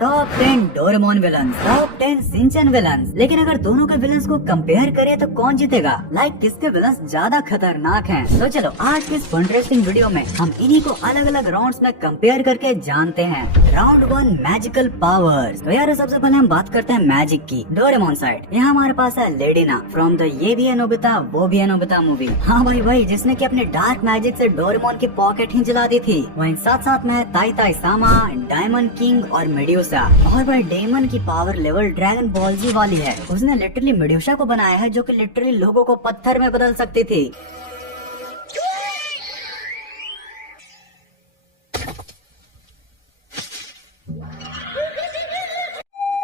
Top 10 Doraemon villains, top 10 Shinchan villains. लेकिन अगर दोनों के विलन्स को कंपेयर करें तो कौन जीतेगा? किसके विलन्स ज्यादा खतरनाक हैं? तो चलो आज के इस इंटरेस्टिंग वीडियो में हम इन्हीं को अलग अलग राउंड्स में कंपेयर करके जानते हैं। Round 1 magical powers. तो यार सबसे पहले हम बात करते हैं मैजिक की। डोरेमोन साइड यहाँ हमारे पास है लेडिना फ्रॉम द ये भी है नोबिता वो भी है नोबिता मूवी। हाँ भाई जिसने की अपने डार्क मैजिक से डोरेमोन की पॉकेट ही जला दी थी। वहीं साथ साथ में ताई ताई सामा, डायमंड किंग और मेड्यूसा। और भाई डेमन की पावर लेवल ड्रैगन बॉल जी वाली है। उसने लिटरली मेड्यूसा को बनाया है जो कि लिटरली लोगों को पत्थर में बदल सकती थी।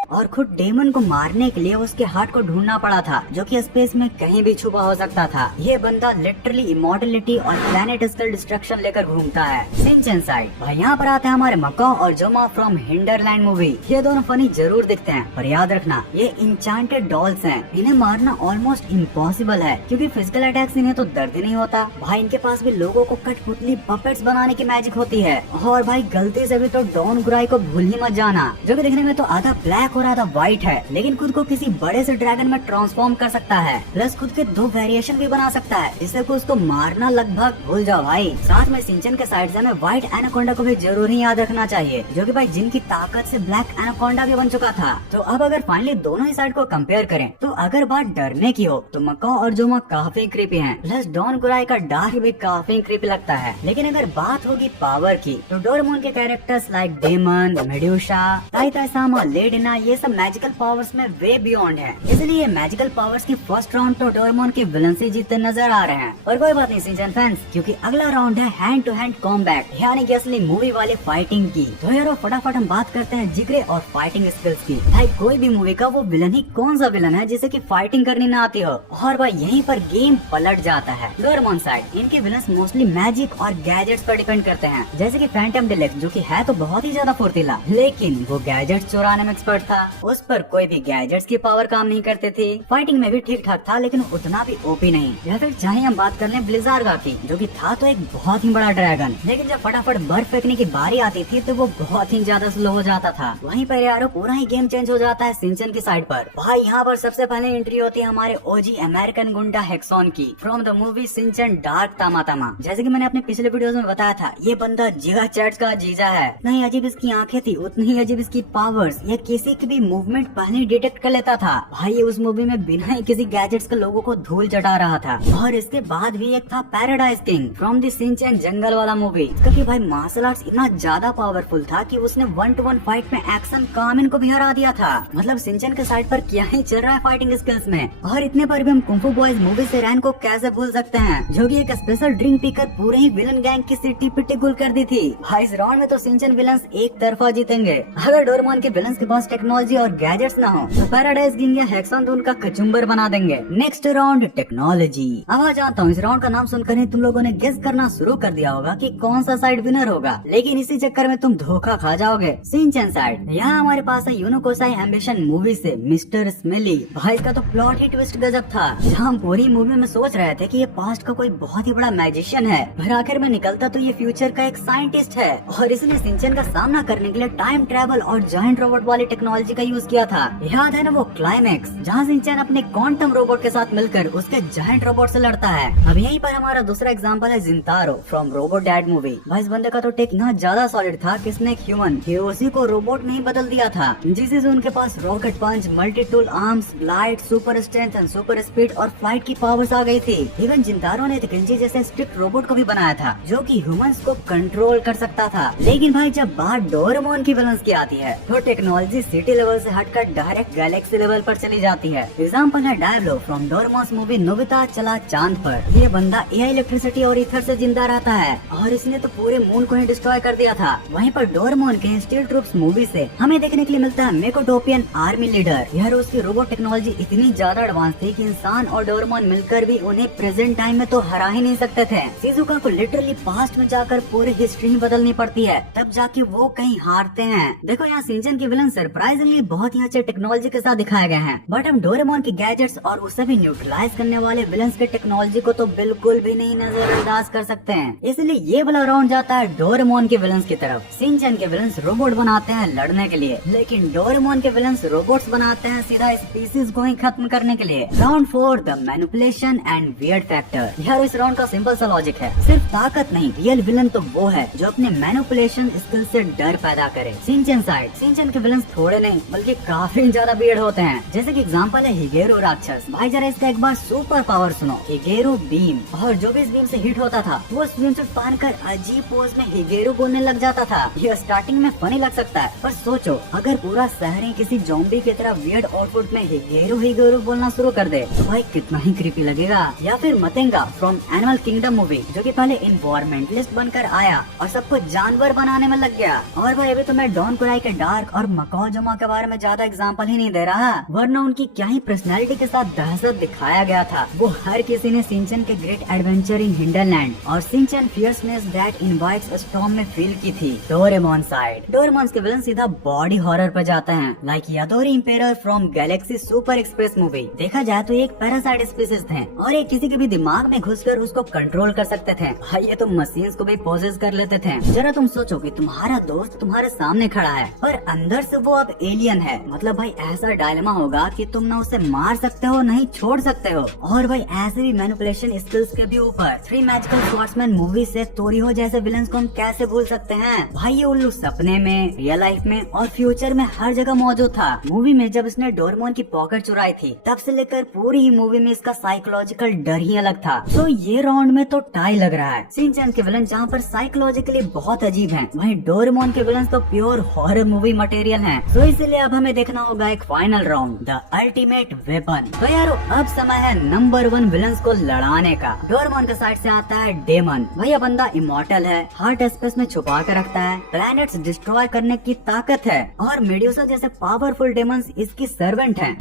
और खुद डेमन को मारने के लिए उसके हार्ट को ढूंढना पड़ा था जो कि स्पेस में कहीं भी छुपा हो सकता था। ये बंदा लिटरली इमॉर्टलिटी और प्लैनेट स्केल डिस्ट्रक्शन लेकर घूमता है। शिनचैन साइड भाई यहाँ पर आते हैं हमारे मकाओ और जोमा फ्रॉम हिंडरलैंड मूवी। ये दोनों फनी जरूर दिखते हैं पर याद रखना ये इंचांटेड डॉल्स हैं। इन्हें मारना ऑलमोस्ट इम्पॉसिबल है क्योंकि फिजिकल अटैक से इन्हें तो दर्द ही नहीं होता। भाई इनके पास भी लोगों को कठपुतली पपेट्स बनाने की मैजिक होती है। और भाई गलती से भी तो डॉन गुराई को भूल ही मत जाना जो कि दिखने में तो आधा ब्लैक और आधा व्हाइट है लेकिन खुद को किसी बड़े से ड्रैगन में ट्रांसफॉर्म कर सकता है। प्लस खुद के 2 वेरिएशन भी बना सकता है जिससे कि उसको मारना लगभग भूल जाओ भाई। साथ में शिनचैन के साइड से हमें व्हाइट एनाकोंडा को भी जरूर ही याद रखना चाहिए जो कि भाई जिनकी ताकत से ब्लैक एनाकोंडा भी बन चुका था। तो अब अगर फाइनली दोनों ही साइड को कंपेयर करें तो अगर बात डरने की हो तो मकाओ और जोमा काफी क्रीपी हैं। प्लस डॉन गुराई का डार्क भी काफी क्रीपी लगता है। लेकिन अगर बात होगी पावर की तो डोरेमोन के कैरेक्टर्स लाइक डेमन, मेड्यूसा, ताई ताई सामा, लेडिना ये सब मैजिकल पावर्स में वे बियॉन्ड है। इसलिए मैजिकल पावर्स की फर्स्ट राउंड तो डोरेमोन के विलन से जीतते नजर आ रहे हैं। और कोई बात नहीं शिनचैन फैंस क्योंकि अगला राउंड है हैंड टू हैंड कॉम्बैट यानी कि असली मूवी वाले फाइटिंग की। तो यारो फटाफट हम बात करते हैं जिगरे और फाइटिंग स्किल्स की। भाई कोई भी मूवी का वो विलन ही कौन सा विलन है जिसे की फाइटिंग करनी ना आती हो। और भाई यहीं पर गेम पलट जाता है। डोरेमोन साइड इनके विलन्स मोस्टली मैजिक और गैजेट्स पर डिपेंड करते हैं जैसे की फैंटम डिलेक्स जो की है तो बहुत ही ज्यादा फुर्तीला लेकिन वो गैजेट्स चुराने में एक्सपर्ट था। उस पर कोई भी गैजेट्स की पावर काम नहीं करते थे। फाइटिंग में भी ठीक ठाक था लेकिन उतना भी ओपी नहीं। या फिर चाहे हम बात कर लें ब्लिज़ार्गा की जो कि था तो एक बहुत ही बड़ा ड्रैगन लेकिन जब फटाफट बर्फ फेंकने की बारी आती थी तो वो बहुत ही ज्यादा स्लो हो जाता था। वहीं पर यारो पूरा ही गेम चेंज हो जाता है शिनचैन की साइड पर। भाई यहाँ पर सबसे पहले एंट्री होती है हमारे ओजी अमेरिकन गुंडा हेक्सॉन की from the movie Shinchan dark तामा। जैसे की मैंने अपने पिछले वीडियोस में बताया था ये बंदा जिगा चैट्स का जीजा है। नहीं अजीब इसकी आंखें थी उतनी ही अजीब इसकी पावर्स। ये किसी की भी मूवमेंट पहले डिटेक्ट कर लेता था। भाई ये उस मूवी में बिना ही किसी गैजेट्स के लोगों को धूल चटा रहा था। और इसके बाद भी एक था paradise king from the Shinchan jungle वाला मूवी क्योंकि भाई मार्शल आर्ट्स इतना ज्यादा पावरफुल था कि उसने 1-to-1 फाइट में एक्शन कामिन को भी हरा दिया था। मतलब शिनचैन के साइड पर क्या ही चल रहा है फाइटिंग स्किल्स में। और इतने पर भी हम कुंफू बॉयज मूवी से रैन को कैसे भूल सकते हैं जो की एक स्पेशल ड्रिंक पीकर पूरे ही विलन गैंग की सिटी पिट्टी गुल कर दी थी। भाई इस राउंड में तो शिनचैन विलन्स एक तरफा जीतेंगे। अगर डोरेमोन के विलन्स के पास टेक्नोलॉजी और गैजेट्स ना हो तो पैराडाइज किंग या हेक्सॉन तो उनका कचुम्बर बना देंगे। Next round technology. अब आ जानता हूँ इस राउंड का नाम सुनकर ही तुम लोगों ने गेस करना शुरू कर दिया होगा कि कौन सा साइड विनर होगा लेकिन इसी चक्कर में तुम धोखा खा जाओगे। शिनचैन साइड यहाँ हमारे पास है यूनोकोसाई एम्बिशन मूवी से मिस्टर स्मेली। भाई इसका तो प्लॉट ही ट्विस्ट गजब था जहाँ हम पूरी मूवी में सोच रहे थे कि ये पास्ट का कोई बहुत ही बड़ा मैजिशियन है पर आखिर में निकलता तो ये फ्यूचर का एक साइंटिस्ट है। और इसने शिनचैन का सामना करने के लिए टाइम ट्रेवल और जायंट रोबोट वाली टेक्नोलॉजी का यूज किया था। याद है ना वो क्लाइमेक्स जहाँ शिनचैन अपने क्वांटम रोबोट के साथ मिलकर उसके जायंट रोबोट से लड़ता है। अब यहीं पर हमारा दूसरा एग्जांपल है जिंतारो फ्रॉम रोबोट डैड मूवी। भाई इस बंदे का तो टेक इतना ज्यादा सॉलिड था कि इसने एक ह्यूमन हिरोशी को रोबोट में ही बदल दिया था जिससे से उनके पास rocket punch, multi tool arms, glide, super strength and super speed और फ्लाइट की पावर्स आ गई थी। इवन जिंतारो ने केंजी जैसे स्ट्रिक्ट रोबोट को भी बनाया था जो कि ह्यूमंस को कंट्रोल कर सकता था। लेकिन भाई जब बात डोरेमोन की विलन्स की आती है तो टेक्नोलॉजी सिटी लेवल से हटकर डायरेक्ट गैलेक्सी लेवल पर चली जाती है। एग्जाम्पल है Diablo from Doraemon movie Nobita चला चांद पर। ये बंदा एआई, इलेक्ट्रिसिटी और ईथर से जिंदा रहता है और इसने तो पूरे मून को ही डिस्ट्रॉय कर दिया था। वहीं पर डोरेमोन के स्टील ट्रूप्स मूवी से हमें देखने के लिए मिलता है मेकोटोपियन आर्मी लीडर। यार उसकी रोबोट टेक्नोलॉजी इतनी ज्यादा एडवांस थी कि इंसान और डोरेमोन मिलकर भी उन्हें प्रेजेंट टाइम में तो हरा ही नहीं सकते थे। शिजुका को लिटरली पास्ट में जाकर पूरी हिस्ट्री ही बदलनी पड़ती है तब जाके वो कहीं हारते हैं। देखो यहाँ शिनचैन के विलन सरप्राइज सरप्राइजिंगली बहुत ही अच्छे टेक्नोलॉजी के साथ दिखाए गए हैं, बट हम डोरेमोन के गैजेट्स और उसे भी न्यूट्रलाइज करने वाले विलन्स के टेक्नोलॉजी को तो बिल्कुल भी नहीं नजरअंदाज कर सकते हैं। इसलिए ये वाला राउंड जाता है डोरेमोन के विलन्स की तरफ। शिनचैन के विलन्स रोबोट बनाते हैं लड़ने के लिए, लेकिन डोरेमोन के विलन्स रोबोट्स बनाते हैं सीधा स्पीसीज को ही खत्म करने के लिए। Round 4 the manipulation and weird factor. यार इस राउंड का सिंपल सा लॉजिक है, सिर्फ ताकत नहीं, रियल विलन तो वो है जो अपने मैनिपुलेशन स्किल से डर पैदा करे। शिनचैन साइड, शिनचैन के विलन्स थोड़े नहीं बल्कि काफी ज्यादा वियर्ड होते हैं। जैसे कि एग्जांपल है हिगेरो राक्षस। भाई जरा इसका एक बार सुपर पावर सुनो, हिगेरो बीम। और जो भी इस बीम से हिट होता था वो स्विम सूट पहनकर अजीब पोज में हिगेरो बोलने लग जाता था। ये स्टार्टिंग में फनी लग सकता है, पर सोचो अगर पूरा शहर ही किसी ज़ॉम्बी की तरह वियर्ड आउटफिट में हिगेरो हिगेरो बोलना शुरू कर दे तो भाई कितना ही क्रीपी लगेगा। या फिर मतेंगा फ्रॉम एनिमल किंगडम मूवी, जो कि पहले इन्वायरमेंटलिस्ट बनकर आया और सबको जानवर बनाने में लग गया। और भाई अभी तो मैं डॉन कुराई के डार्क और मकाओ जुमा के बारे में ज्यादा एग्जांपल ही नहीं दे रहा, वरना उनकी क्या ही पर्सनैलिटी के साथ दहशत दिखाया गया था। वो हर किसी ने शिनचैन के ग्रेट एडवेंचर इन हिंडरलैंड और Shinchan fierceness that invites storm में फील की थी। डोरेमोन साइड, डोरेमोन के विलन सीधा बॉडी हॉरर पर जाते हैं, like Yadori emperor from galaxy super express movie. देखा जाए तो एक पैरासाइट स्पीसीज थे और ये किसी के भी दिमाग में घुसकर उसको कंट्रोल कर सकते थे। भाई ये तो मशीन्स को भी पोजेस कर लेते थे। जरा तुम सोचो कि तुम्हारा दोस्त तुम्हारे सामने खड़ा है पर अंदर से वो अब एलियन है, मतलब भाई ऐसा डायलेमा होगा कि तुम ना उसे मार सकते हो नहीं छोड़ सकते हो। और भाई ऐसे भी मैनिपुलेशन स्किल्स के भी ऊपर थ्री मैजिकल स्वॉर्ड्समैन मूवी से तोरिहो जैसे विलन्स को हम कैसे भूल सकते हैं। भाई ये उल्लू सपने में, रियल लाइफ में और फ्यूचर में हर जगह मौजूद था। मूवी में जब इसने डोरेमोन की पॉकेट चुराई थी तब से लेकर पूरी ही मूवी में इसका साइकोलॉजिकल डर ही अलग था। तो ये राउंड में तो टाई लग रहा है। शिनचैन के विलन जहाँ पर साइकोलॉजिकली बहुत अजीब हैं, वहीं डोरेमोन के विलन तो प्योर हॉरर मूवी मटेरियल हैं। तो इसलिए अब हमें देखना होगा एक final round, the ultimate weapon. तो यारो अब समय है नंबर 1 विलन्स को लड़ाने का। डोरेमोन के साइड से आता है डेमन। भैया बंदा इमॉर्टल है, हार्ट स्पेस में छुपा कर रखता है, प्लैनेट्स डिस्ट्रॉय करने की ताकत है और मेड्यूसा जैसे पावरफुल डेमन्स इसकी सर्वेंट हैं।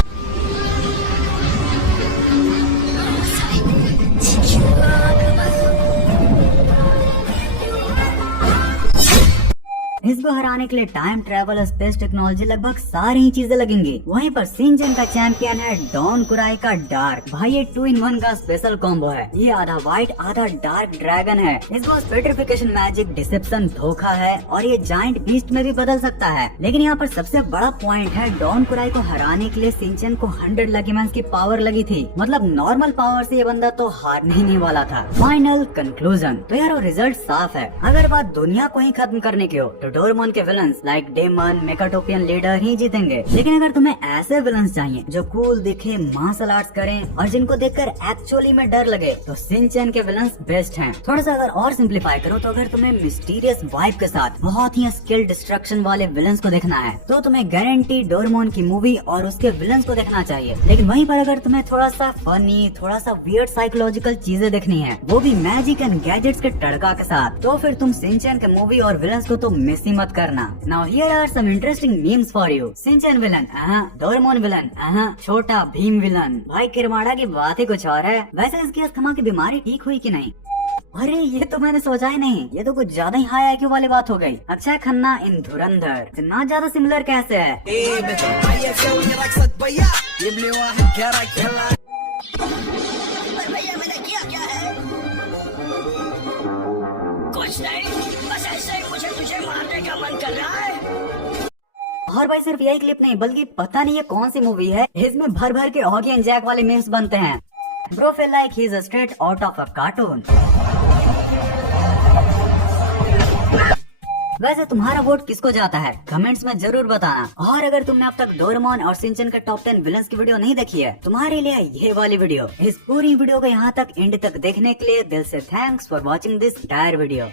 इसको हराने के लिए टाइम ट्रेवल, स्पेस टेक्नोलॉजी, लगभग सारी ही चीजें लगेंगी। वहीं पर शिनचैन का चैंपियन है डॉन कुराई का डार्क। भाई ये 2-in-1 का स्पेशल कॉम्बो है। ये आधा व्हाइट आधा डार्क ड्रैगन है। इसको पेट्रिफिकेशन मैजिक, डिसेप्शन, धोखा है और ये जाइंट बीस्ट में भी बदल सकता है। लेकिन यहाँ पर सबसे बड़ा पॉइंट है डॉन कुराई को हराने के लिए शिनचैन को 100 लकी मैन्स की पावर लगी थी। मतलब नॉर्मल पावर से ये बंदा तो हारने ही नहीं वाला था। फाइनल कंक्लूजन, तो यार रिजल्ट साफ है। अगर बात दुनिया को ही खत्म करने की हो तो डोरेमोन के विलन्स लाइक डेमन, मेकाटोपियन लीडर ही जीतेंगे। लेकिन अगर तुम्हें ऐसे विलन्स चाहिए जो कूल दिखे, मार्शल आर्ट्स करें और जिनको देखकर एक्चुअली में डर लगे तो शिनचैन के विलन्स बेस्ट हैं। थोड़ा सा अगर और सिंप्लीफाई करो तो अगर तुम्हें मिस्टीरियस वाइब के साथ बहुत ही स्किल डिस्ट्रक्शन वाले विलन्स को देखना है तो तुम्हें गारंटी डोरेमोन की मूवी और उसके विलन्स को देखना चाहिए। लेकिन वहीं पर अगर तुम्हें थोड़ा सा फनी, थोड़ा सा वियर्ड साइकोलॉजिकल चीजें देखनी है, वो भी मैजिक एंड गैजेट्स के तड़का के साथ, तो फिर तुम शिनचैन के मूवी और विलन्स को तो मिस ही मत करना। Now here are some interesting memes for you. Shinchan villain, Doraemon villain, छोटा भीम विलन। भाई किरमाड़ा की बात ही कुछ और है। वैसे इसकी अस्थमा की बीमारी ठीक हुई कि नहीं? अरे ये तो मैंने सोचा ही नहीं, ये तो कुछ ज्यादा ही हाई आईक्यू वाली बात हो गई। अक्षय खन्ना इन धुरंधर, इतना ज्यादा सिमिलर कैसे है? भैया मैंने किया क्या है? कुछ नहीं, बस ऐसे ही मुझे तुझे मारने का मन कर रहा है। और भाई सिर्फ यही क्लिप नहीं बल्कि पता नहीं ये कौन सी मूवी है, इसमें भर भर के ऑगी एंड जैक वाले मीम्स बनते हैं। Bro feel like he is straight out of a cartoon. वैसे तुम्हारा वोट किसको जाता है कमेंट्स में जरूर बताना। और अगर तुमने अब तक डोरेमोन और शिनचैन के टॉप 10 विलन्स की वीडियो नहीं देखी है, तुम्हारे लिए ये वाली वीडियो। इस पूरी वीडियो को यहाँ तक एंड तक देखने के लिए दिल से thanks for watching this entire video.